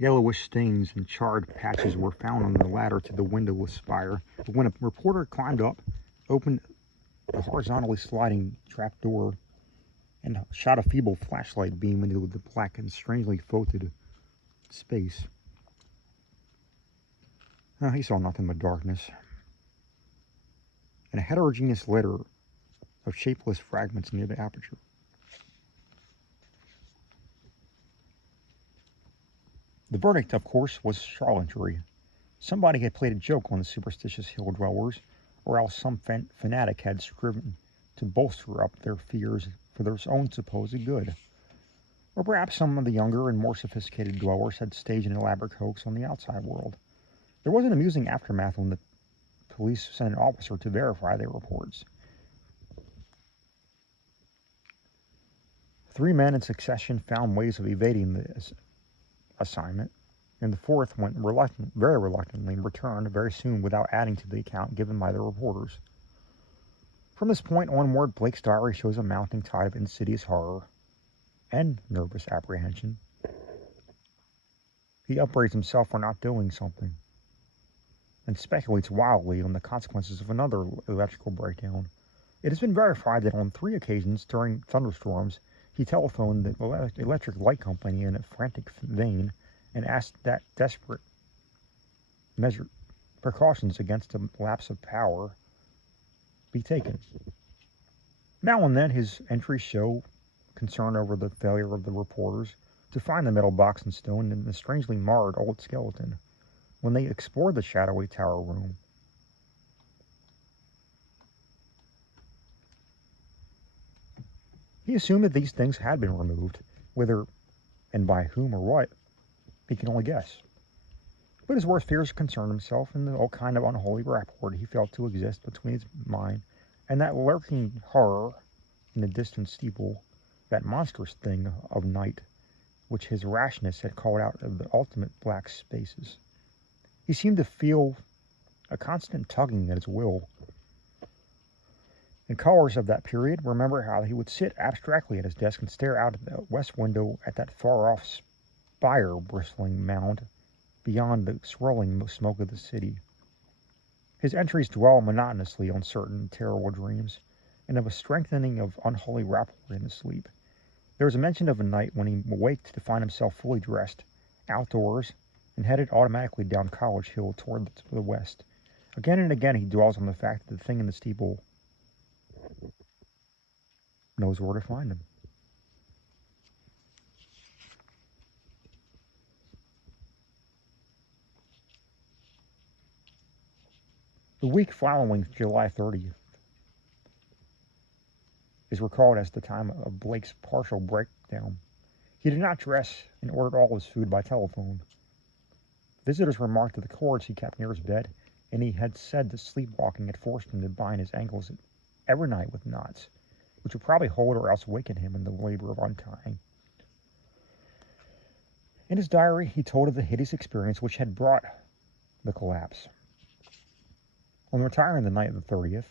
Yellowish stains and charred patches were found on the ladder to the windowless spire. But when a reporter climbed up, opened the horizontally sliding trapdoor, and shot a feeble flashlight beam into the black and strangely foetid space, he saw nothing but darkness and a heterogeneous litter of shapeless fragments near the aperture. The verdict, of course, was charlatanry. Somebody had played a joke on the superstitious hill dwellers, or else some fanatic had striven to bolster up their fears for their own supposed good. Or perhaps some of the younger and more sophisticated dwellers had staged an elaborate hoax on the outside world. There was an amusing aftermath when the police sent an officer to verify their reports. 3 men in succession found ways of evading the assignment, and the 4th went very reluctantly and returned very soon without adding to the account given by the reporters. From this point onward, Blake's diary shows a mounting tide of insidious horror and nervous apprehension. He upbraids himself for not doing something, and speculates wildly on the consequences of another electrical breakdown. It has been verified that on 3 occasions during thunderstorms, he telephoned the electric light company in a frantic vein and asked that desperate precautions against a lapse of power be taken. Now and then his entries show concern over the failure of the reporters to find the metal box and stone in the strangely marred old skeleton when they explored the shadowy tower room. He assumed that these things had been removed, whether and by whom or what, he can only guess. But his worst fears concerned himself in the old kind of unholy rapport he felt to exist between his mind and that lurking horror in the distant steeple, that monstrous thing of night, which his rashness had called out of the ultimate black spaces. He seemed to feel a constant tugging at his will. In callers of that period, remember how he would sit abstractly at his desk and stare out of the west window at that far-off spire-bristling mound beyond the swirling smoke of the city. His entries dwell monotonously on certain terrible dreams, and of a strengthening of unholy rapport in his sleep. There is a mention of a night when he awaked to find himself fully dressed, outdoors, and headed automatically down College Hill toward the west. Again and again he dwells on the fact that the thing in the steeple knows where to find him. The week following July 30th is recalled as the time of Blake's partial breakdown. He did not dress and ordered all his food by telephone. Visitors remarked at the cords he kept near his bed, and he had said that sleepwalking had forced him to bind his ankles every night with knots, which would probably hold or else waken him in the labor of untying. In his diary, he told of the hideous experience which had brought the collapse. On retiring the night of the 30th,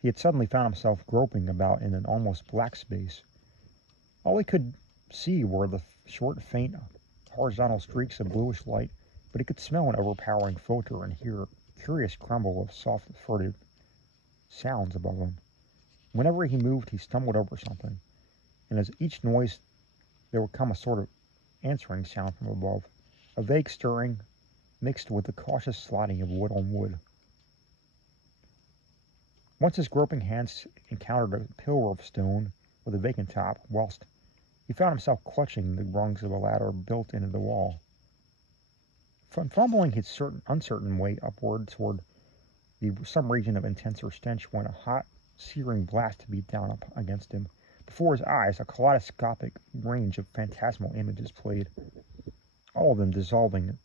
he had suddenly found himself groping about in an almost black space. All he could see were the short, faint, horizontal streaks of bluish light, but he could smell an overpowering filter and hear a curious crumble of soft, furtive sounds above him. Whenever he moved, he stumbled over something, and as each noise, there would come a sort of answering sound from above, a vague stirring mixed with the cautious sliding of wood on wood. Once his groping hands encountered a pillar of stone with a vacant top, whilst he found himself clutching the rungs of a ladder built into the wall. Fumbling his uncertain way upward toward some region of intenser stench when a hot, searing blast beat down up against him. Before his eyes, a kaleidoscopic range of phantasmal images played, all of them dissolving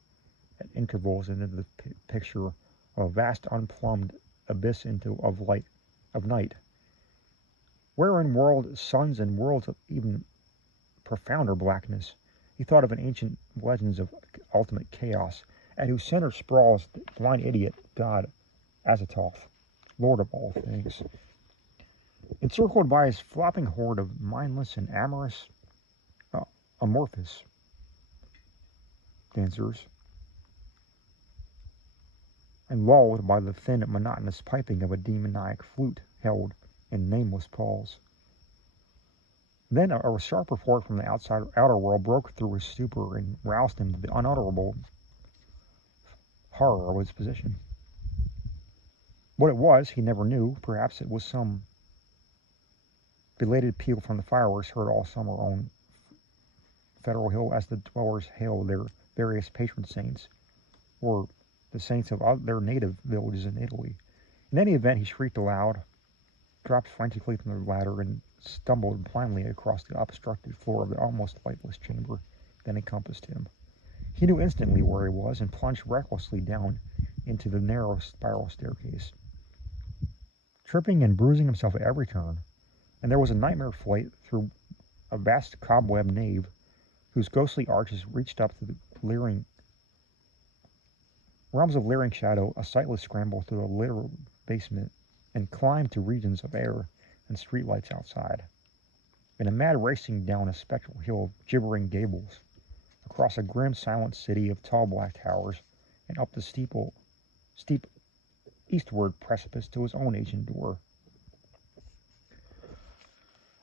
at intervals into the picture of a vast unplumbed abyss of night, wherein whirled suns and worlds of even profounder blackness. He thought of an ancient legends of ultimate chaos, at whose center sprawls the blind idiot god Azathoth, lord of all things, encircled by his flopping horde of mindless and amorphous dancers, and lulled by the thin, monotonous piping of a demoniac flute held in nameless paws. Then a sharp report from the outer world broke through his stupor and roused him to the unutterable horror of his position. What it was, he never knew. Perhaps it was some belated peal from the fireworks heard all summer on Federal Hill as the dwellers hailed their various patron saints, or the saints of their native villages in Italy. In any event, he shrieked aloud, dropped frantically from the ladder, and stumbled blindly across the obstructed floor of the almost lightless chamber that encompassed him. He knew instantly where he was and plunged recklessly down into the narrow spiral staircase, tripping and bruising himself at every turn. And there was a nightmare flight through a vast cobweb nave whose ghostly arches reached up to the leering realms of leering shadow, a sightless scramble through the literal basement, and climbed to regions of air and streetlights outside. In a mad racing down a spectral hill of gibbering gables, across a grim, silent city of tall black towers, and up the steep eastward precipice to his own ancient door.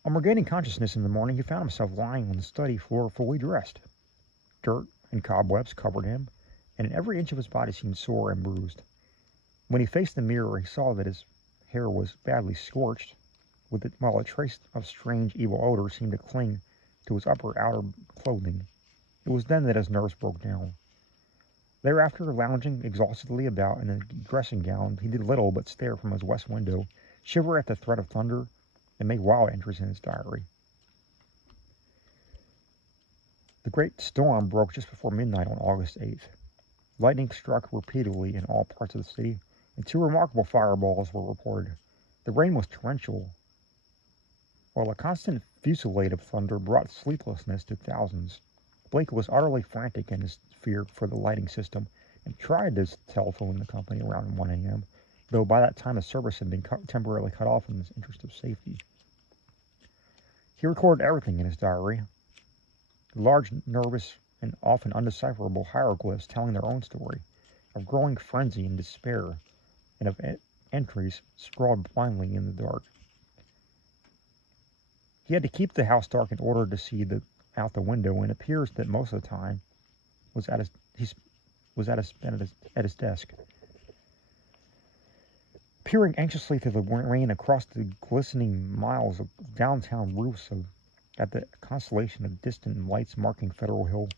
On regaining consciousness in the morning, he found himself lying on the study floor fully dressed. Dirt and cobwebs covered him, and every inch of his body seemed sore and bruised. When he faced the mirror, he saw that his hair was badly scorched, while a trace of strange, evil odor seemed to cling to his outer clothing. It was then that his nerves broke down. Thereafter, lounging exhaustedly about in a dressing gown, he did little but stare from his west window, shiver at the threat of thunder, and make wild entries in his diary. The great storm broke just before midnight on August 8th. Lightning struck repeatedly in all parts of the city, and 2 remarkable fireballs were reported. The rain was torrential, while a constant fusillade of thunder brought sleeplessness to thousands. Blake was utterly frantic in his fear for the lighting system, and tried to telephone the company around 1 a.m., though by that time the service had been temporarily cut off in the interest of safety. He recorded everything in his diary, large, nervous, and often undecipherable hieroglyphs telling their own story, of growing frenzy and despair, and of entries scrawled blindly in the dark. He had to keep the house dark in order to see out the window, and it appears that most of the time was at his desk, peering anxiously through the rain across the glistening miles of downtown roofs at the constellation of distant lights marking Federal Hill.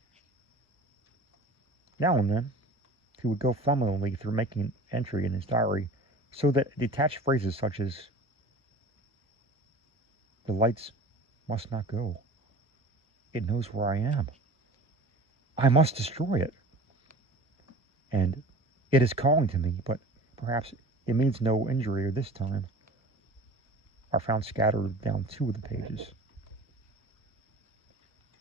Now and then, he would go fumblingly through making an entry in his diary, so that detached phrases such as, "The lights must not go. It knows where I am. I must destroy it. And it is calling to me, but perhaps it means no injury this time," are found scattered down 2 of the pages.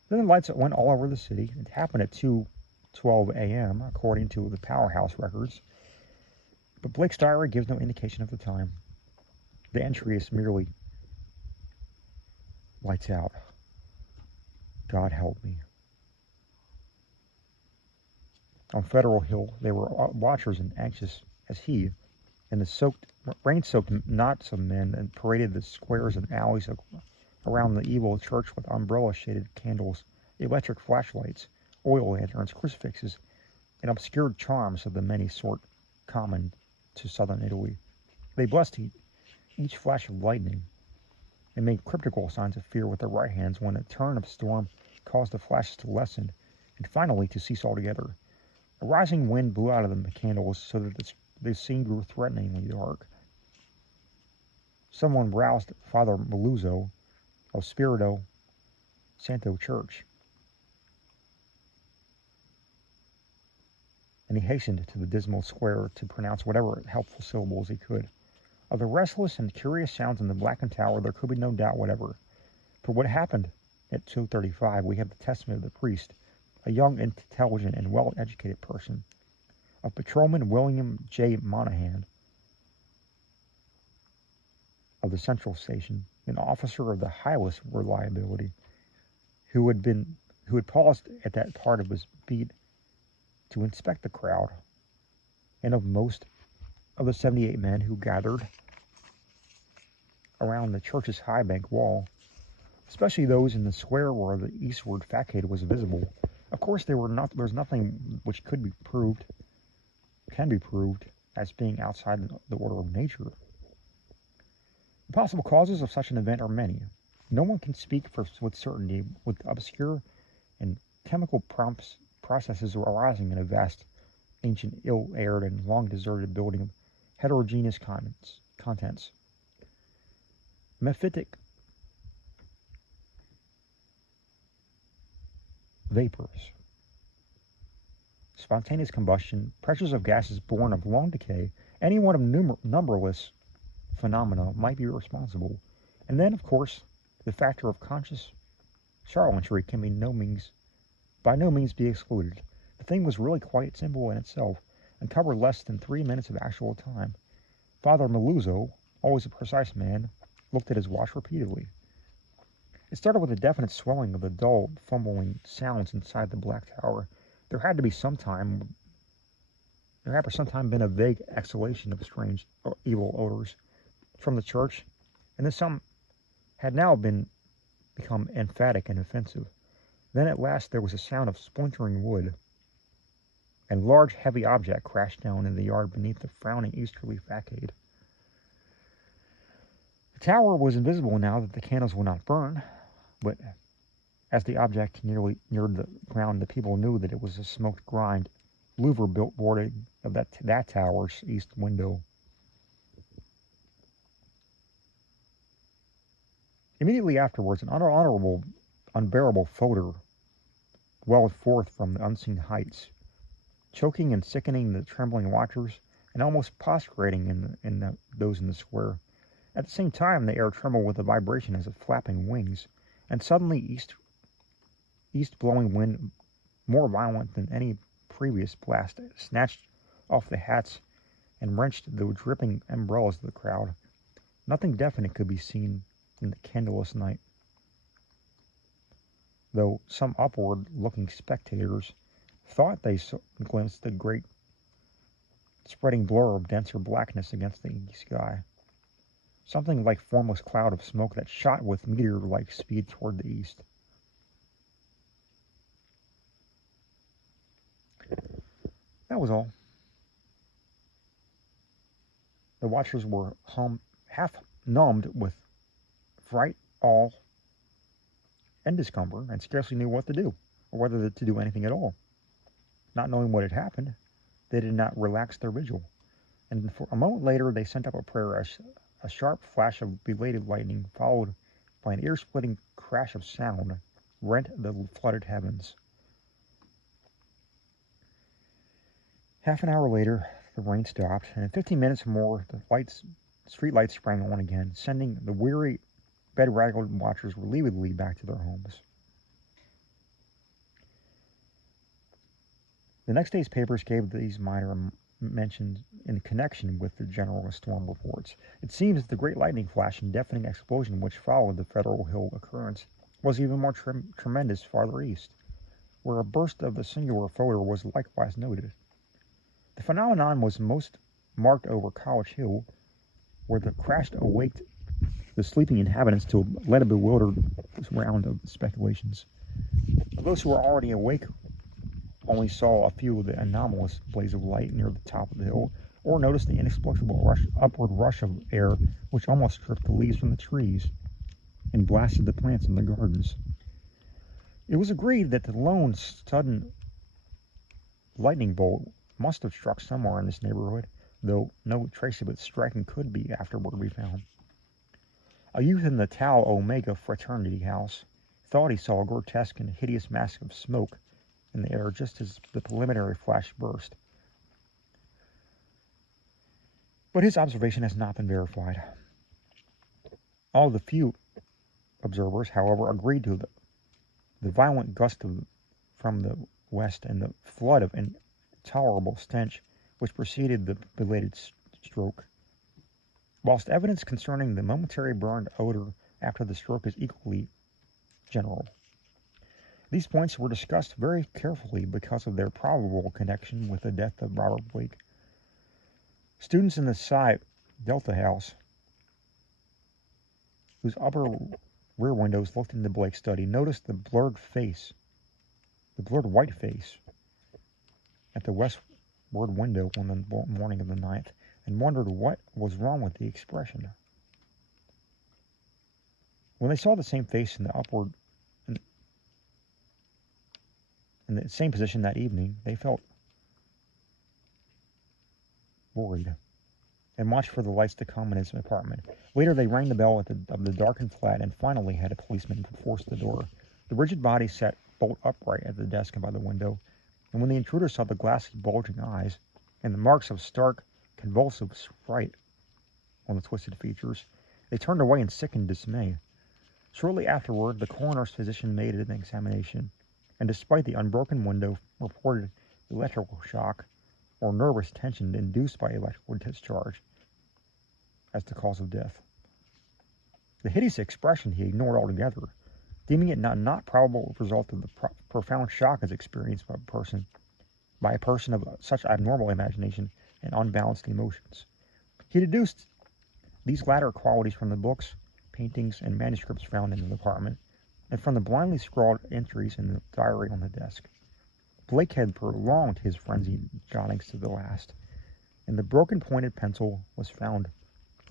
Then the lights went all over the city. It happened at 2:12 a.m., according to the powerhouse records, but Blake's diary gives no indication of the time. The entry is merely, "Lights out. God help me." On Federal Hill, they were watchers and anxious as he, and the rain-soaked knots of men and paraded the squares and alleys around the evil church with umbrella-shaded candles, electric flashlights, oil lanterns, crucifixes, and obscured charms of the many sort common to southern Italy. They blessed each flash of lightning, and made cryptical signs of fear with their right hands when a turn of storm caused the flashes to lessen, and finally to cease altogether. A rising wind blew out of the candles so that the scene grew threateningly dark. Someone roused Father Meluzzo of Spirito Santo Church, and he hastened to the dismal square to pronounce whatever helpful syllables he could. Of the restless and curious sounds in the blackened tower there could be no doubt whatever. For what happened at 2:35 we have the testimony of the priest, a young, intelligent, and well-educated person, of Patrolman William J. Monahan of the Central Station, an officer of the highest reliability, who had paused at that part of his beat to inspect the crowd, and of most of the 78 men who gathered around the church's high bank wall, especially those in the square where the eastward facade was visible. Of course, there was nothing which can be proved as being outside the order of nature. The possible causes of such an event are many. No one can speak with certainty with obscure and chemical processes arising in a vast, ancient, ill-aired, and long-deserted building of heterogeneous contents. Mephitic vapors, spontaneous combustion, pressures of gases born of long decay, any one of numberless phenomena might be responsible. And then, of course, the factor of conscious charlatanry can by no means be excluded. The thing was really quite simple in itself, and covered less than 3 minutes of actual time. Father Meluzzo, always a precise man, looked at his watch repeatedly. It started with a definite swelling of the dull, fumbling sounds inside the black tower. There had for some time been a vague exhalation of strange, evil odors from the church, and this some had now become emphatic and offensive. Then at last there was a sound of splintering wood, and a large, heavy object crashed down in the yard beneath the frowning easterly facade. The tower was invisible now that the candles would not burn, but as the object neared the ground, the people knew that it was a smoke-grimed louver-built boarding of that tower's east window. Immediately afterwards, an unbearable odor welled forth from the unseen heights, choking and sickening the trembling watchers, and almost prostrating those in the square. At the same time, the air trembled with a vibration as of flapping wings, and suddenly east-blowing wind, more violent than any previous blast, snatched off the hats and wrenched the dripping umbrellas of the crowd. Nothing definite could be seen in the candleless night, though some upward-looking spectators thought they glimpsed a great spreading blur of denser blackness against the inky sky, something like formless cloud of smoke that shot with meteor-like speed toward the east. That was all. The watchers were half numbed with fright, awe, and discomfort, and scarcely knew what to do, or whether to do anything at all. Not knowing what had happened, they did not relax their vigil, and for a moment later they sent up a prayer as a sharp flash of belated lightning, followed by an ear-splitting crash of sound, rent the flooded heavens. Half an hour later, the rain stopped, and in 15 minutes more, the street lights sprang on again, sending the weary, bedraggled watchers relievedly back to their homes. The next day's papers gave these minor mentions in connection with the general storm reports. It seems that the great lightning flash and deafening explosion which followed the Federal Hill occurrence was even more tremendous farther east, where a burst of the singular odor was likewise noted. The phenomenon was most marked over College Hill, where the crash awaked the sleeping inhabitants to a bewildered round of speculations. Those who were already awake only saw a few of the anomalous blaze of light near the top of the hill, or noticed the inexplicable upward rush of air which almost stripped the leaves from the trees and blasted the plants in the gardens. It was agreed that the lone sudden lightning bolt must have struck somewhere in this neighborhood, though no trace of its striking could be afterward be found. A youth in the Tau Omega fraternity house thought he saw a grotesque and hideous mass of smoke in the air just as the preliminary flash burst. But his observation has not been verified. All the few observers, however, agreed to the violent gust from the west and the flood of intolerable stench which preceded the belated stroke, whilst evidence concerning the momentary burned odor after the stroke is equally general. These points were discussed very carefully because of their probable connection with the death of Robert Blake. Students in the Psi Delta House, whose upper rear windows looked into Blake's study, noticed the blurred white face at the westward window on the morning of the 9th, and wondered what was wrong with the expression. When they saw the same face in the same position that evening, they felt worried and watched for the lights to come in his apartment. Later, they rang the bell of the darkened flat and finally had a policeman force the door. The rigid body sat bolt upright at the desk by the window, and when the intruder saw the glassy, bulging eyes and the marks of stark, convulsive fright on the twisted features, they turned away in sickened dismay. Shortly afterward, the coroner's physician made an examination, and despite the unbroken window, reported electrical shock or nervous tension induced by electrical discharge as the cause of death. The hideous expression he ignored altogether, deeming it not probable result of the profound shock as experienced by a person of such abnormal imagination and unbalanced emotions. He deduced these latter qualities from the books, paintings, and manuscripts found in the apartment, and from the blindly scrawled entries in the diary on the desk. Blake had prolonged his frenzied jottings to the last, and the broken pointed pencil was found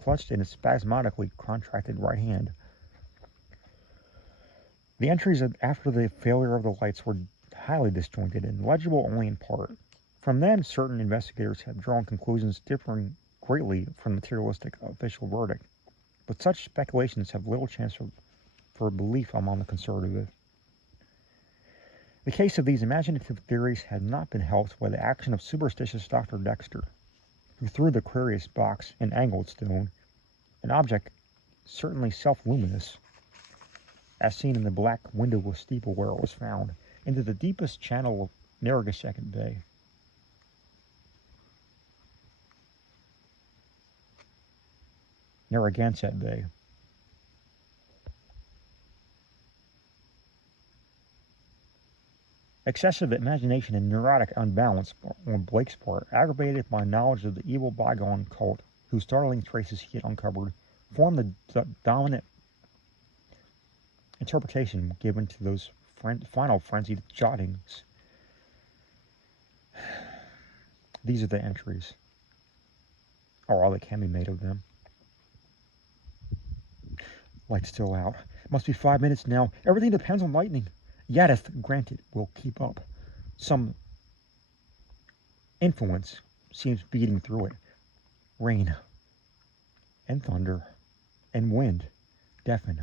clutched in a spasmodically contracted right hand. The entries after the failure of the lights were highly disjointed and legible only in part. From them, certain investigators have drawn conclusions differing greatly from the materialistic official verdict, but such speculations have little chance for belief among the conservative. The case of these imaginative theories had not been helped by the action of superstitious Dr. Dexter, who threw the curious box in angled stone, an object certainly self-luminous, as seen in the black windowless steeple where it was found, into the deepest channel of Narragansett Bay. Narragansett Bay. Excessive imagination and neurotic unbalance on Blake's part, aggravated by knowledge of the evil bygone cult whose startling traces he had uncovered, formed the dominant interpretation given to those final frenzied jottings. These are the entries, or all that can be made of them. Light's still out. Must be 5 minutes now. Everything depends on lightning. Yadeth, granted, will keep up. Some influence seems beating through it. Rain and thunder and wind deafen.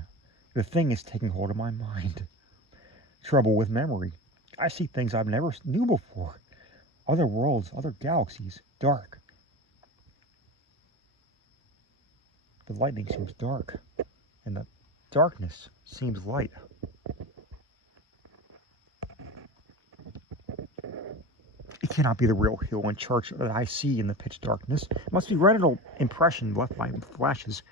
The thing is taking hold of my mind. Trouble with memory. I see things I've never knew before. Other worlds, other galaxies, dark. The lightning seems dark, and the darkness seems light. It cannot be the real hill and church that I see in the pitch darkness. It must be retinal impression left by flashes.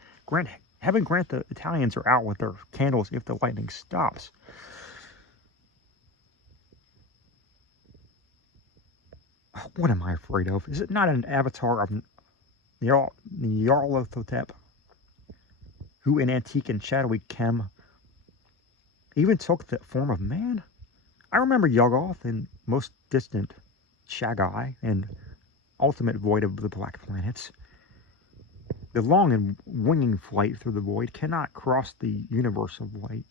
Heaven grant the Italians are out with their candles if the lightning stops. What am I afraid of? Is it not an avatar of Nyarlathotep, who in antique and shadowy Kem even took the form of man? I remember Yuggoth and most distant Shagai and ultimate void of the black planets. The long and winging flight through the void cannot cross the universe of light,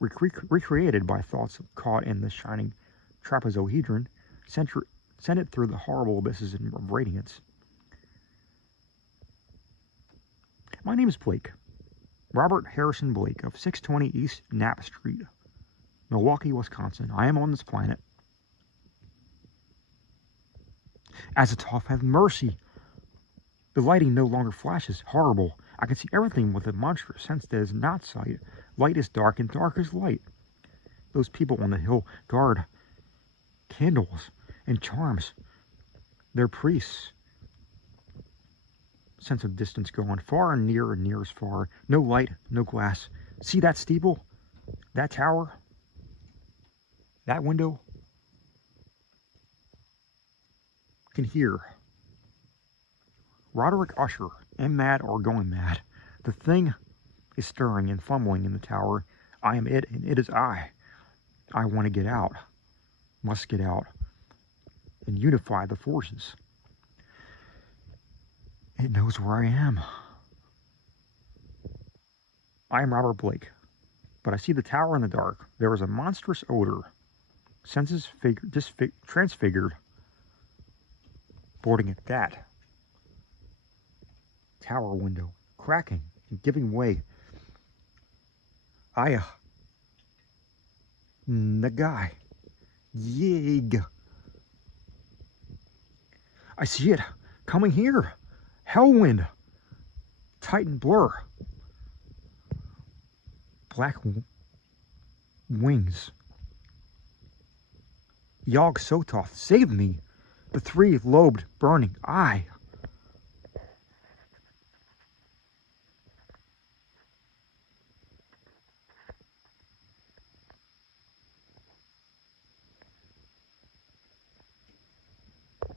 recreated by thoughts caught in the shining trapezohedron, sent it through the horrible abysses of radiance. My name is Blake, Robert Harrison Blake of 620 East Knapp Street, Milwaukee, Wisconsin. I am on this planet. Azathoth, have mercy! The lighting no longer flashes. Horrible. I can see everything with a monstrous sense that is not sight. Light is dark and dark is light. Those people on the hill guard candles and charms. They're priests. Sense of distance gone. Far and near is far. No light, no glass. See that steeple? That tower? That window can hear Roderick Usher, am mad or going mad. The thing is stirring and fumbling in the tower. I am it, and it is I. I want to get out, must get out, and unify the forces. It knows where I am. I am Robert Blake, but I see the tower in the dark. There is a monstrous odor, senses transfigured, boarding at that tower window, cracking and giving way. I, Nagai, Yig. I see it, coming here. Hellwind, Titan blur, black wings. Yog Sothoth, save me. The three-lobed burning eye.